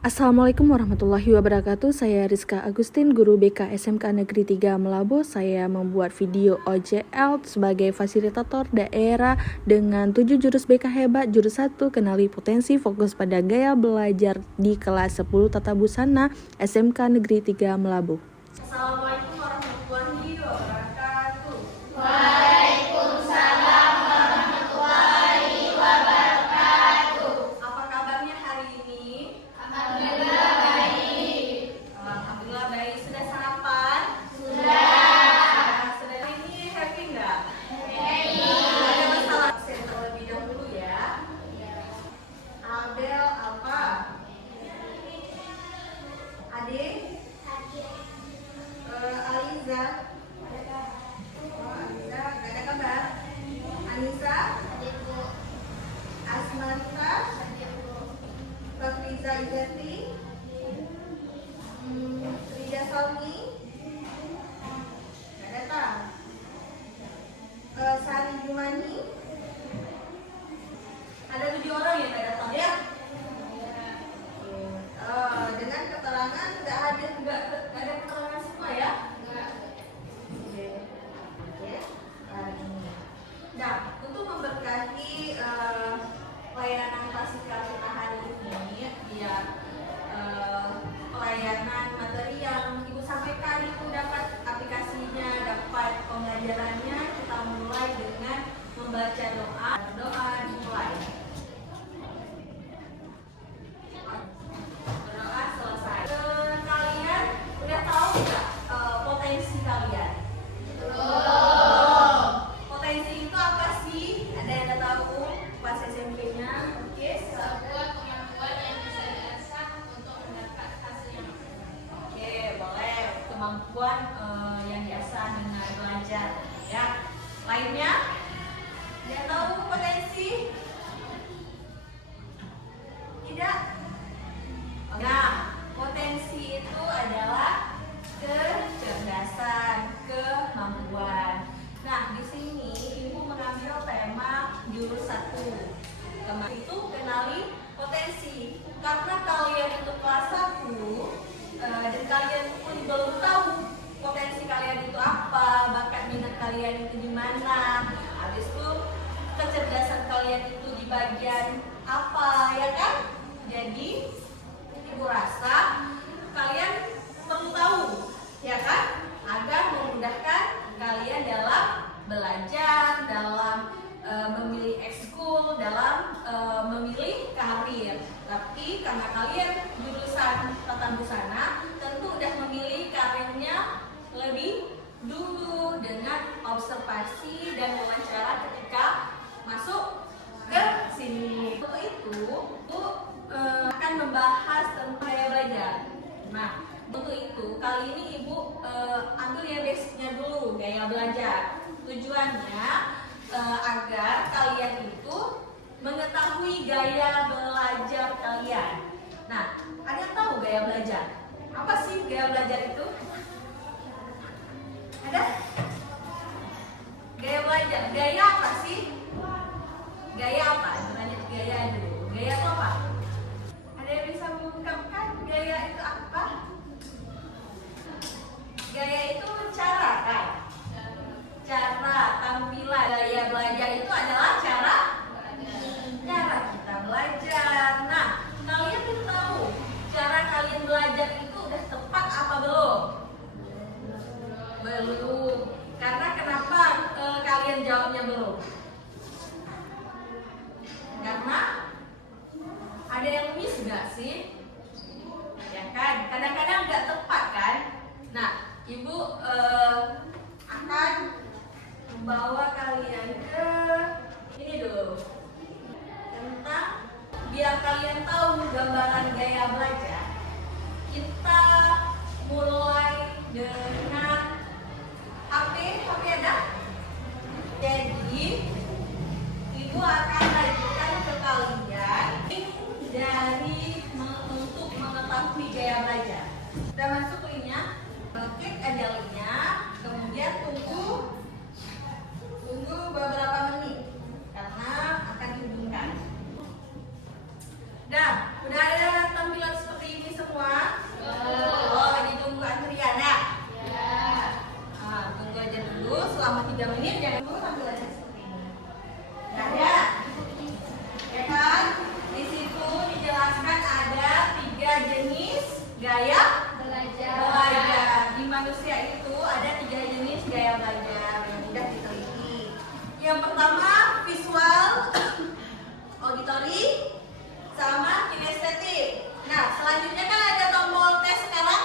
Assalamualaikum warahmatullahi wabarakatuh. Saya Rizka Agustin, guru BK SMK Negeri 3 Melabo. Saya membuat video OJL sebagai fasilitator daerah dengan 7 jurus BK hebat. Jurus 1, kenali potensi, fokus pada gaya belajar di kelas 10 Tata Busana SMK Negeri 3 Melabo. Assalamualaikum warahmatullahi wabarakatuh. Waalaikumsalam warahmatullahi wabarakatuh. Apa kabarnya hari ini? Alhamdulillah baik. Alhamdulillah baik. Sudah sarapan? Sudah. Sudah. Ini happy nggak? Baik. Ada masalah? Saya terlebih dahulu ya. Abel apa? Ade? Aliza? Oh, Aliza. Gak ada kabar? Anissa? Asmarita? Fakriza Izati? Rida Salmi? Gak datang? Sari Jumani? Ada 7 orang yang gak datang ya? Dengan keterangan nggak hadir, nggak ada keterangan semua ya? Oke. Hari ini. Nah, untuk memberkahi pelayanan klasikal kita hari ini, biar pelayanan materi yang Ibu sampaikan itu dapat aplikasinya, dapat pembelajarannya, kita mulai dengan membaca doa. Doa dimulai. Berdoa selesai. Kalian udah tahu nggak potensi kalian? Potensi itu apa sih? Ada yang udah tahu pas SMP-nya? Oke, Sebuah kemampuan yang bisa diasah untuk mendapat hasil yang maksimal. Oke, boleh. Kemampuan yang diasah dengan belajar. Ya. Lainnya? Dia tahu potensi? Tidak? Nah, potensi itu adalah kecerdasan, kemampuan. Nah, di sini Ibu mengambil tema jurus 1. Kemarin itu kenali potensi. Karena kalian itu kelas 1 dan kalian pun belum tahu potensi kalian itu apa, bakat minat kalian itu di mana. Habis itu kecerdasan kalian itu di bagian apa, ya kan? Jadi Ibu rasa kalian perlu tahu, ya kan? Agar memudahkan kalian dalam belajar, dalam memilih ekskul, dalam memilih karir. Tapi karena kalian jurusan tata busana, tentu udah memilih karirnya lebih dulu dengan observasi dan wawancara ketika masuk ke sini. Untuk itu, Bu akan membahas tentang gaya belajar. Nah, untuk itu kali ini Ibu ambil yang basicnya dulu, gaya belajar. Tujuannya agar kalian itu mengetahui gaya belajar kalian. Nah, ada yang tahu gaya belajar? Apa sih gaya belajar itu? Ada? Gaya belajar, gaya apa sih? Gaya apa? Tanya gaya dulu. Gaya itu apa? Ada yang bisa mengungkapkan gaya itu apa? Gaya itu cara kan? Cara, tampilan. Gaya belajar itu adalah cara kita belajar. Nah, kalian itu tahu cara kalian belajar itu udah tepat apa belum? Belum. Karena kenapa kalian jawabnya belum? Karena ada yang miss nggak sih? Ya kan? Kadang-kadang nggak tepat kan? Nah, Ibu akan membawa kalian ke ini dulu. Tentang biar kalian tahu gambaran gaya belajar. Kita mulai dengan HP ada? Jadi Ibu akan ajukan ke kalian dari untuk mengetahui gaya belajar. Sudah masuk linknya? Klik aja linknya, kemudian tunggu beberapa menit karena akan dihubungkan. Dan udah ada tampilan seperti gaya Belajar. Di manusia itu ada 3 jenis gaya belajar yang mudah diteliti. Yang pertama visual, auditory, sama kinestetik. Nah, selanjutnya kan ada tombol tes sekarang,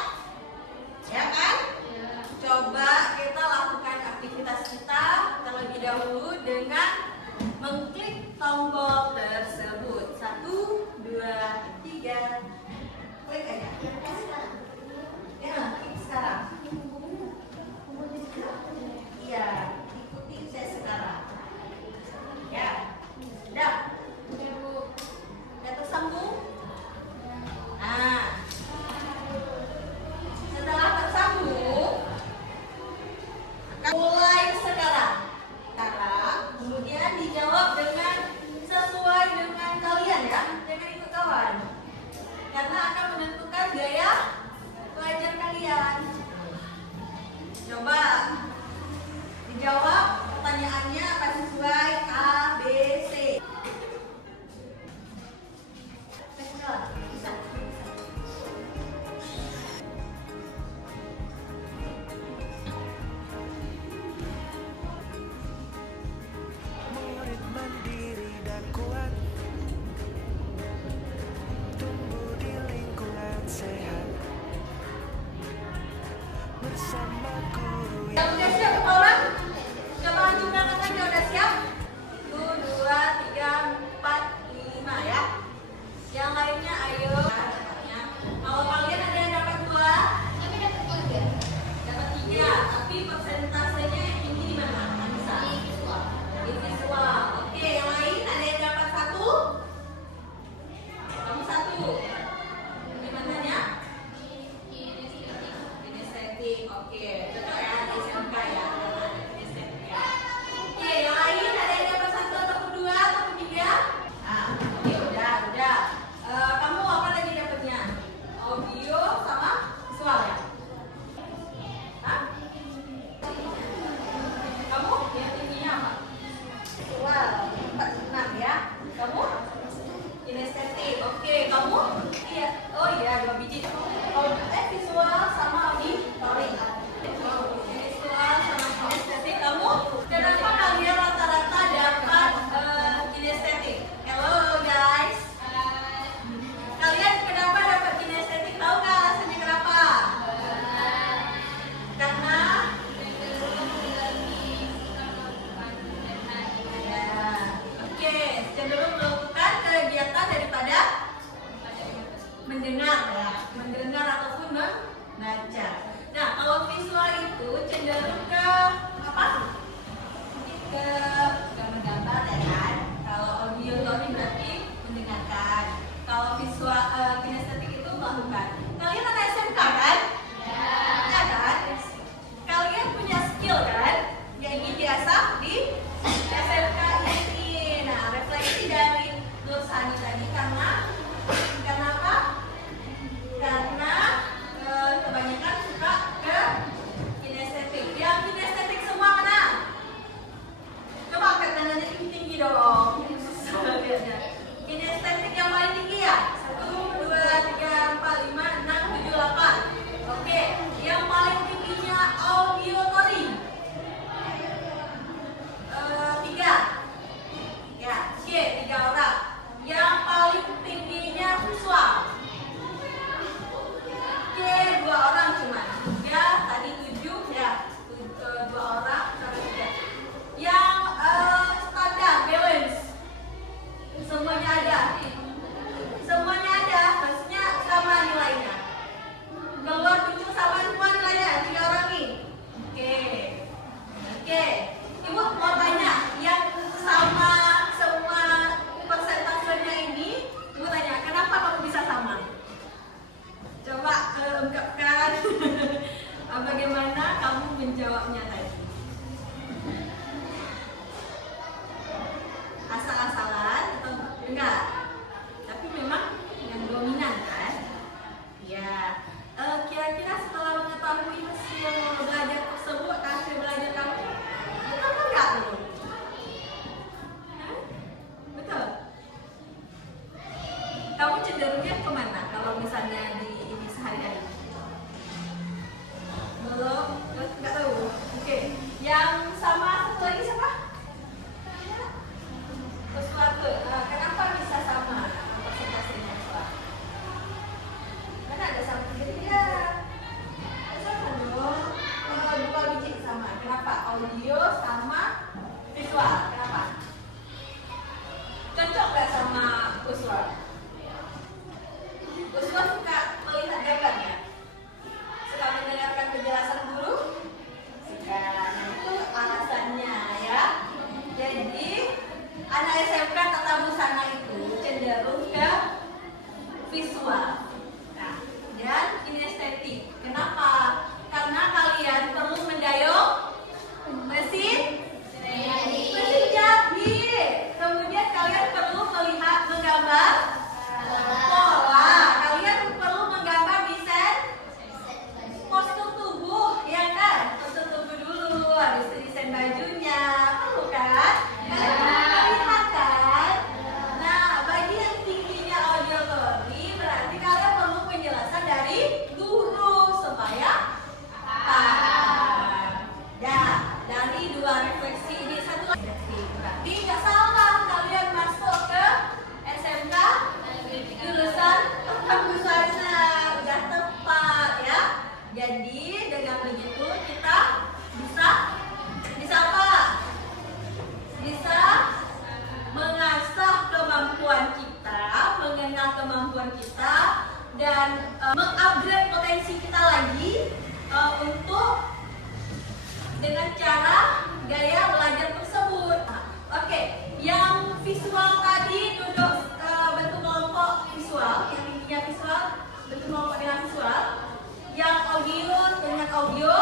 ya kan? Ya. Coba kita lakukan aktivitas kita terlebih dahulu dengan mengklik tombol tersebut. 1, 2, 3. Klik aja. Ya, klik sekarang. Iya, ikuti saya sekarang. Ya, sudah. Sudah tersambung? Nah, setelah tersambung, mulai sekarang. Kemudian dijawab dengan sesuai dengan kalian ya, jangan ikut kawan. Karena akan menentukan gaya belajar kalian. Coba dijawab pertanyaannya apa sesuai A, B, C. Bisa. Murid mandiri dan kuat, tumbuh di lingkungan sehat bersama guru Yang udah siap semua orang? Coba lanjutkan tangannya, udah siap? 1, 2, 3, 4, 5 ya. Yang lainnya ayo. Kalau kalian ada yang dapat 2, Tapi dapat 3. dapat 3, tapi persentasenya yang tinggi di mana? Bisa. Di visual. Di visual. Oke, yang lain ada yang dapat 1? Kamu 1. Di mananya? Kinestetik. Oke, cocok ya di SMK ya. Kinestetik ya. Oke, yang lain ada yang dapat 1 ataupun 2 ataupun 3? Nah, oke, udah. Kamu apa lagi dapatnya? Audio sama visual ya? Hah? Kamu yang tingginya apa? Visual 46 ya. Kamu? Kinestetik. Oke, kamu? Iya. Oh iya, 2 biji. Visual sama auditory. Visual sama kinestetik. Kamu? Kenapa kalian rata-rata dapat kinestetik? Hello guys. Kalian kenapa dapat kinestetik? Tahu nggak alasannya kenapa? Karena ya, oke, cenderung melakukan kegiatan daripada mendengar ya, mendengar ataupun membaca. Nah, kalau visual itu cenderung ke apa? Ke gambar-gambar ya kan. Kalau auditory berarti mendengarkan. Kalau visual kinestetik itu melakukan. Kalian anak SMK kan? Ya kan? Kalian punya skill kan? Yang ingin diasah di SMK ini. Nah, refleksi dari Nur Sani tadi karena apa? Karena kebanyakan suka ke kinestetik. Yang kinestetik semua mana? Coba angkat tangannya tinggi-tinggi dong. Susah lihatnya. Kinestetik yang paling tinggi ya? 1, 2, 3, 4, 5, mengupgrade potensi kita lagi untuk dengan cara gaya belajar tersebut. Oke, yang visual tadi duduk bentuk kelompok visual, yang intinya visual bentuk kelompok dengan visual, yang audio dengan audio,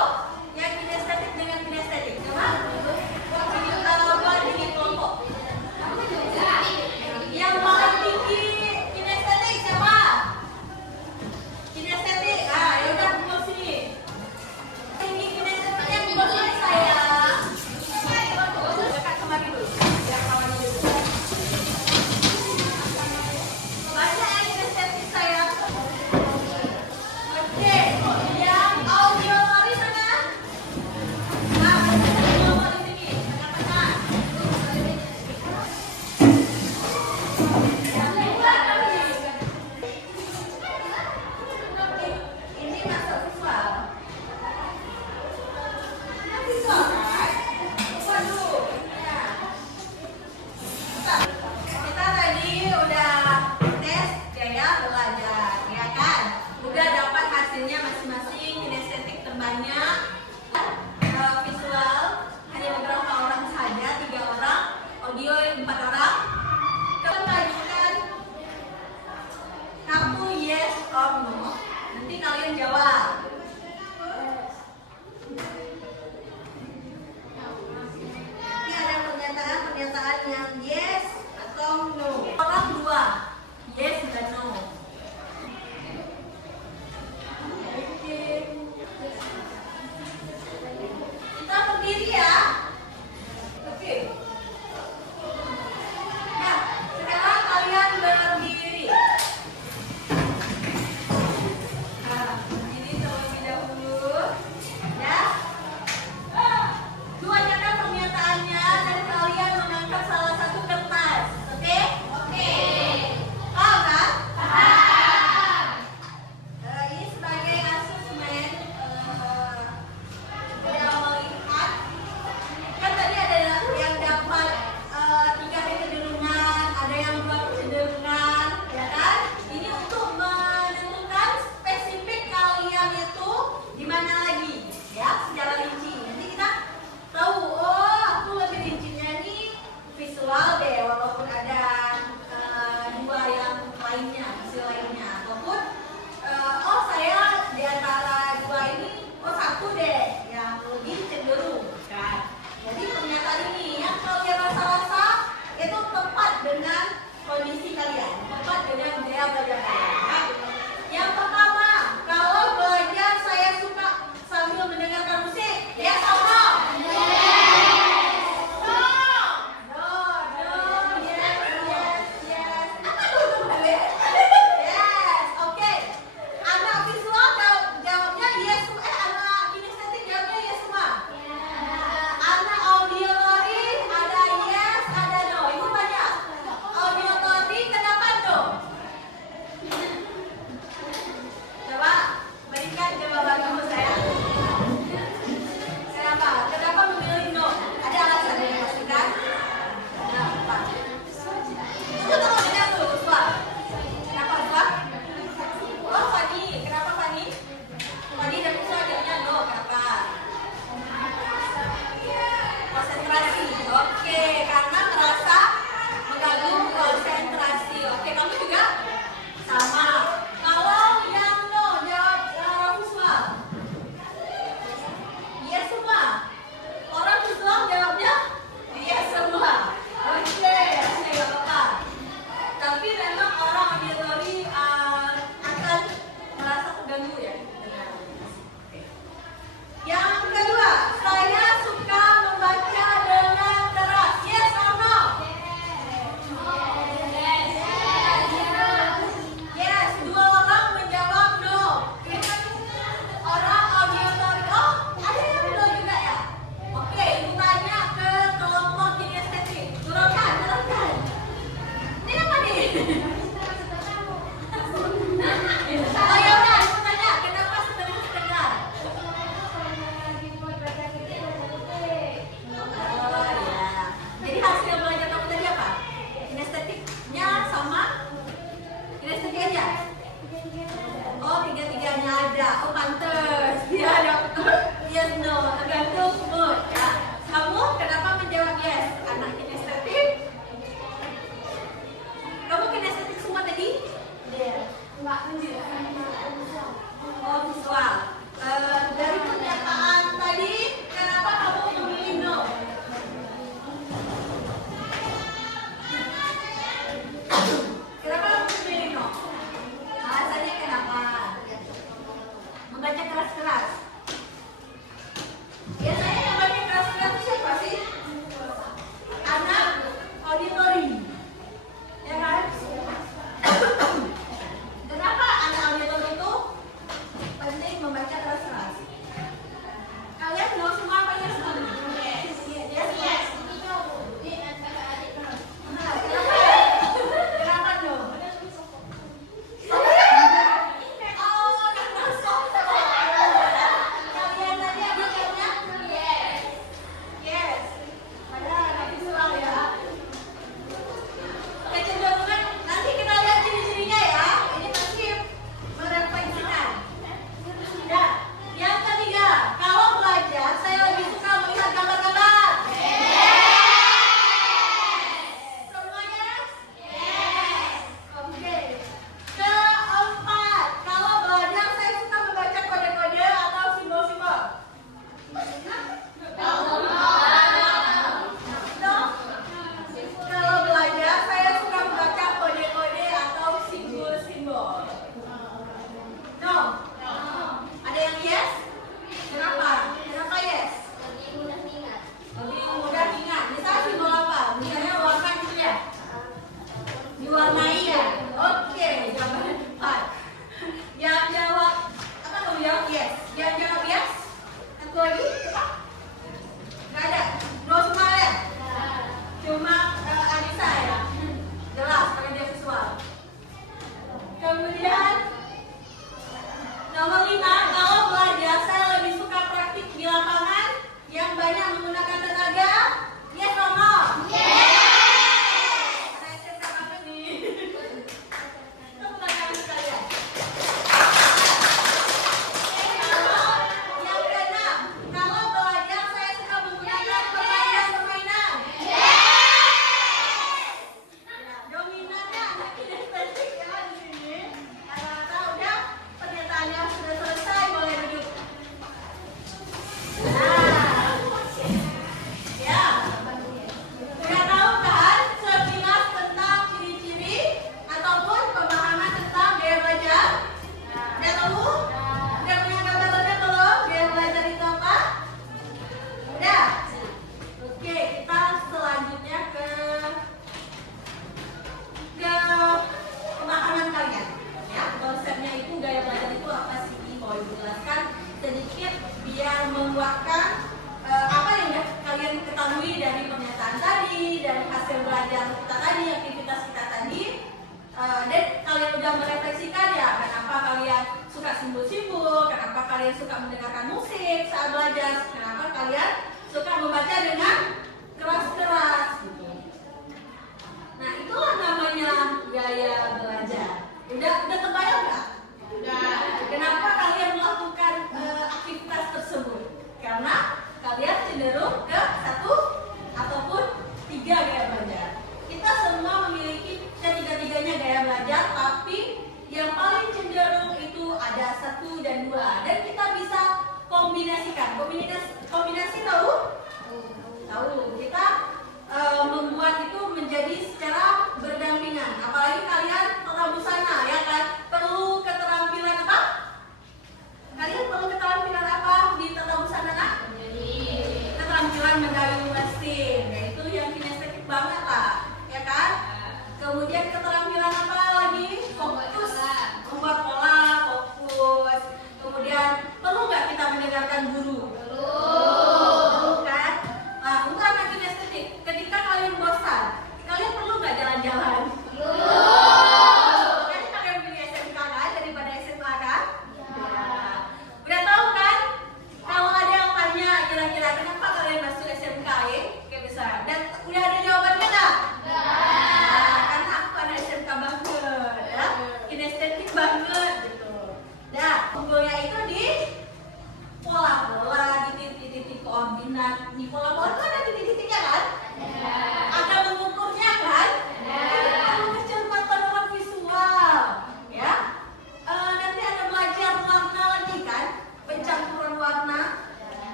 yang kinestetik dengan kinestetik. Coba buat bikin kelompok. Yang paling tinggi kinestetik siapa? Kinestetik. Ah, ya udah ke sini. Tinggi kinestetiknya bukan saya. ada. Oh pantes. Dia ada yes no, tergantung mood ya. Kamu kenapa menjawab yes? Anak kinestetik? Kamu kinestetik semua tadi? Oh visual. Dari pernyataan tadi, kenapa kamu memilih no? Kenapa kamu memilih no? Alasannya kenapa? Membaca keras-keras. Biasanya yang baca keras-keras itu siapa sih? Anak auditori. Ya kan? Kenapa anak auditori itu penting membaca keras-keras? Kalian tahu semua apa ya semua? Yes. Yes, yes. Nah, kenapa? Kenapa dong? Oh, karena soft. Kalian tadi ada jawabnya? Yes. Yes. Padahal anak visual ya. Kecenderungan nanti kita lihat ciri-cirinya ya. Ini pasti merefleksikan. Ya. Yang ketiga, kalau belajar saya lebih suka melihat gambar-gambar. Semuanya? Oke. Keempat, kalau belajar saya suka membaca kode-kode atau simbol-simbol. No? Kalau belajar saya suka membaca kode-kode atau simbol-simbol. No? Ada yang yes? Kenapa? Kenapa yes? Lebih mudah ingat. Misalnya simbol apa? Misalnya warna gitu ya? Diwarnai ya? Oke, jawabannya tepat. Yang jawab, apa kamu jawab yes? Yang jawab yes? Satu lagi? Nggak ada? No semua ya? Cuma Anissa ya? Jelas, karena dia visual. Kemudian nomor 5, kalau belajar saya lebih suka praktik di lapangan yang banyak menggunakan tenaga. Yes or no? Yes! Saya cerita apa nih? Tepuk tangan sekalian. Yang keenam, kalau belajar saya suka menggunakan permainan-permainan. Ya, dominannya anak kinestetik ya di sini. Rata-rata udah pernyataannya sudah selesai, boleh duduk. Nah, ya, sudah tahu kan sekilas tentang ciri-ciri ataupun pemahaman tentang gaya belajar? Udah tahu? Udah punya gambarannya belum? Gaya belajar itu apa? Udah? Oke, kita selanjutnya ke pemahaman kalian. Ya, konsepnya itu gaya belajar itu apa sih? Mau ibu jelaskan sedikit biar menguatkan apa yang udah kalian ketahui dari pernyataan tadi, dari hasil belajar kita tadi, aktivitas kita tadi, dan kalian udah merefleksikan ya kenapa kalian suka simbol-simbol, kenapa kalian suka mendengarkan musik saat belajar, kenapa kalian suka membaca dengan keras-keras gitu. Nah, itulah namanya gaya belajar. Udah terbayang nggak? Udah. Kenapa kalian melakukan aktivitas tersebut? Karena kalian cenderung ke satu ataupun tiga gaya belajar. Kita semua memiliki ketiga-tiganya gaya belajar, tapi yang paling cenderung itu ada 1 dan 2. Dan kita bisa kombinasikan. Kombinasi tahu? Tahu. Kita membuat itu menjadi secara berdampingan. Apalagi kalian orang busana ya kan, perlu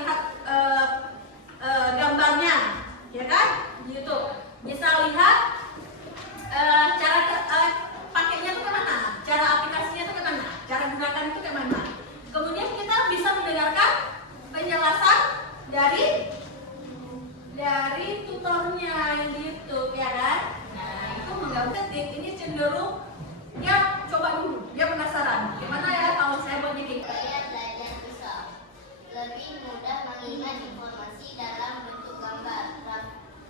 lihat gambarnya, ya kan? Di YouTube bisa lihat cara pakainya tuh kemana, cara aplikasinya tuh kemana, cara gunakan itu kemana. Kemudian kita bisa mendengarkan penjelasan dari tutornya yang di YouTube, ya kan? Nah, itu menggabungkan ini cenderung dia coba dulu, dia penasaran gimana ya kalau saya buat bikin. Supaya belajar visual lebih mudah mengingat informasi dalam bentuk gambar,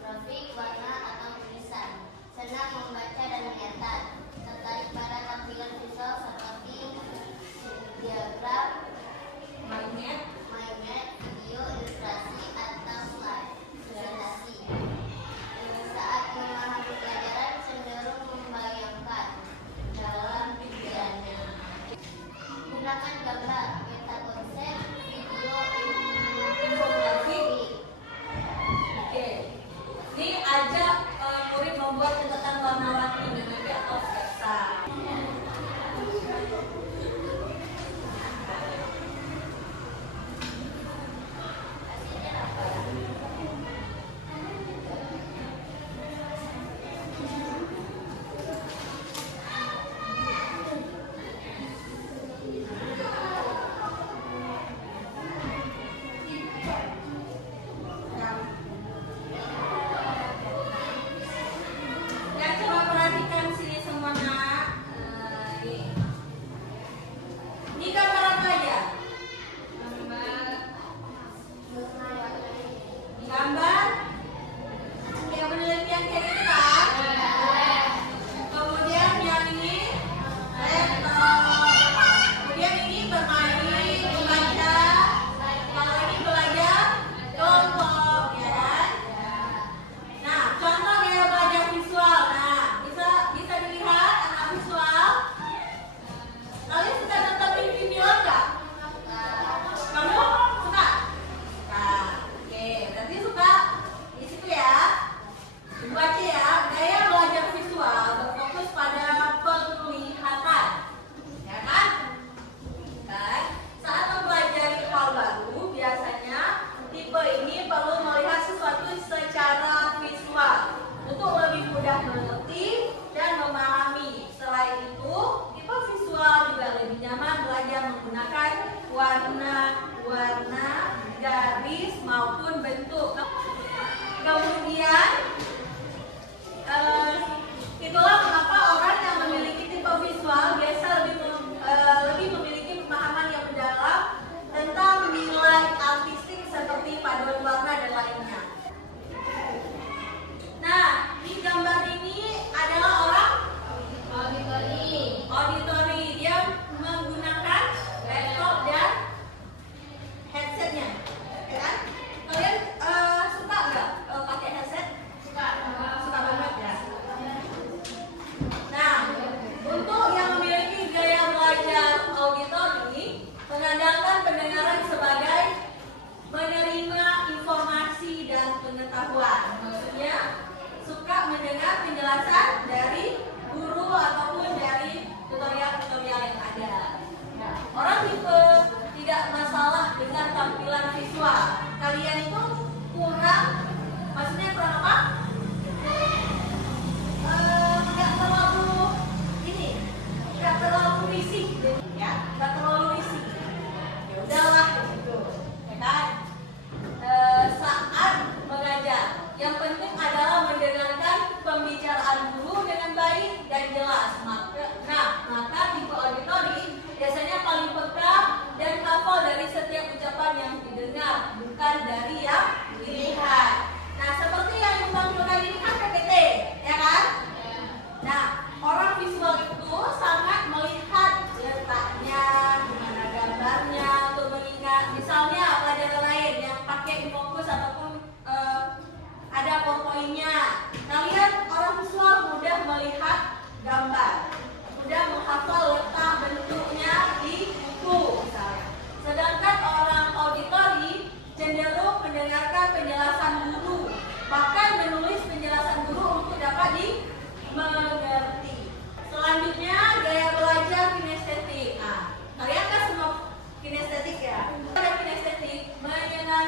grafik, warna, atau tulisan. Senang membaca dan mencatat. Tertarik pada tampilan visual seperti diagram, mind map, video, ilustrasi, atau slide presentasi. Saat memahami pelajaran cenderung membayangkan dalam pikirannya. Gunakan gambar, meta konsep, video, infografik. Oke, ini ajak murid membuat catatan warna-warni dengan atau sketsa. Ya, coba perhatikan sini semua, nak. Ini gambar apa aja? Gambar yang penelitian kayak gitu kan? Kemudian yang ini laptop. Kemudian ini bermain, membaca. Kalau ini belajar kelompok, ya kan? Nah, contoh gaya belajar visual. Nah, bisa dilihat anak visual. Kalian suka nonton film nggak? Kamu suka? Nah, oke, berarti suka di situ ya. Dibaca ya, gaya belajar visual berfokus pada penglihatan, ya kan? Kan? Saat mempelajari hal baru, biasanya tipe ini perlu melihat sesuatu secara visual untuk lebih mudah mengerti dan memahami. Selain itu, tipe visual juga lebih nyaman belajar menggunakan warna-warna, garis maupun bentuk. Kemudian, itulah mengapa orang yang memiliki tipe visual biasa lebih memiliki pemahaman yang mendalam tentang nilai artistik seperti paduan warna dan lainnya. Nah, di gambar ini adalah orang auditori. Dia menggunakan laptop dan headsetnya, ya kan? Kalian suka nggak pakai headset? Suka banget ya. Nah, untuk yang memiliki gaya belajar auditori, mengandalkan pendengaran sebagai menerima informasi dan pengetahuan. Maksudnya, suka mendengar penjelasan dari guru ataupun dari tutorial-tutorial yang ada. Nah, orang tipe tidak masalah dengan tampilan visual. Kalian itu kurang, maksudnya kurang apa? Nggak terlalu ini, nggak terlalu risih, ya, nggak terlalu risih. Ya udahlah gitu, ya kan? Saat mengajar, yang penting adalah mendengarkan pembicaraan guru dengan baik dan jelas. Maka tipe auditori biasanya paling peka dan hafal dari setiap ucapan yang didengar, bukan dari yang dilihat. Nah, seperti yang ditampilkan ini kan PPT, ya kan? Nah, orang visual itu sangat melihat letaknya, gimana gambarnya, untuk mengingat. Misalnya pelajaran lain yang pakai fokus ataupun ada PowerPoint-nya. Kalian orang visual mudah melihat gambar, mudah menghafal letak bentuknya di buku misalnya. Sedangkan orang auditori cenderung mendengarkan penjelasan guru, bahkan menulis penjelasan guru untuk dapat dimengerti. Selanjutnya, gaya belajar kinestetik. Nah, kalian kan semua kinestetik ya? Ada kinestetik, menyenangkan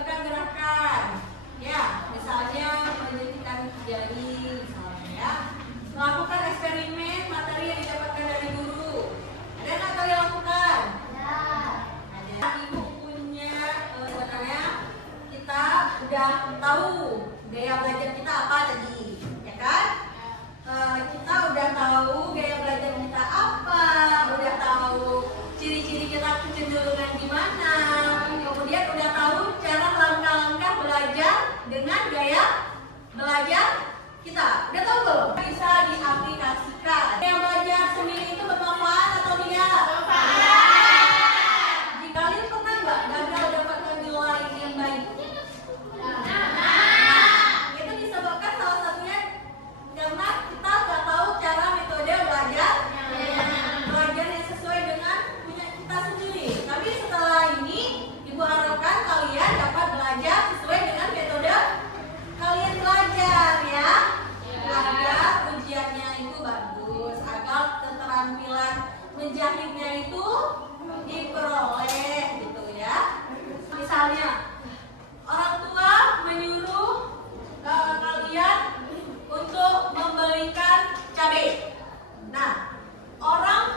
melakukan gerakan. Ya, misalnya menjentikan jari, misalnya ya. Melakukan eksperimen materi yang didapatkan dari guru. Ada nggak kalian lakukan? Ada. Ibu punya sebenarnya kita udah tahu gaya belajar kita apa tadi, ya kan? Kita udah tahu gaya belajar kita apa, udah tahu ciri-ciri kita kecenderungan gimana, kemudian udah tahu cara langkah-langkah belajar dengan gaya belajar kita. Udah tahu belum? Bisa diaplikasikan. Gaya belajar sendiri itu bermanfaat atau tidak? Kalian pernah nggak gagal dapatkan nilai yang baik? Itu disebabkan salah satunya karena kita nggak tahu cara metode belajar yang sesuai dengan punya kita sendiri. Tapi setelah ini, Ibu harapkan kalian dapat belajar sesuai dengan metode kalian belajar ya. Agar ujiannya itu bagus, agar keterampilan menjahitnya itu diperoleh gitu ya. Misalnya orang tua menyuruh kalian untuk membelikan cabai. Nah, orang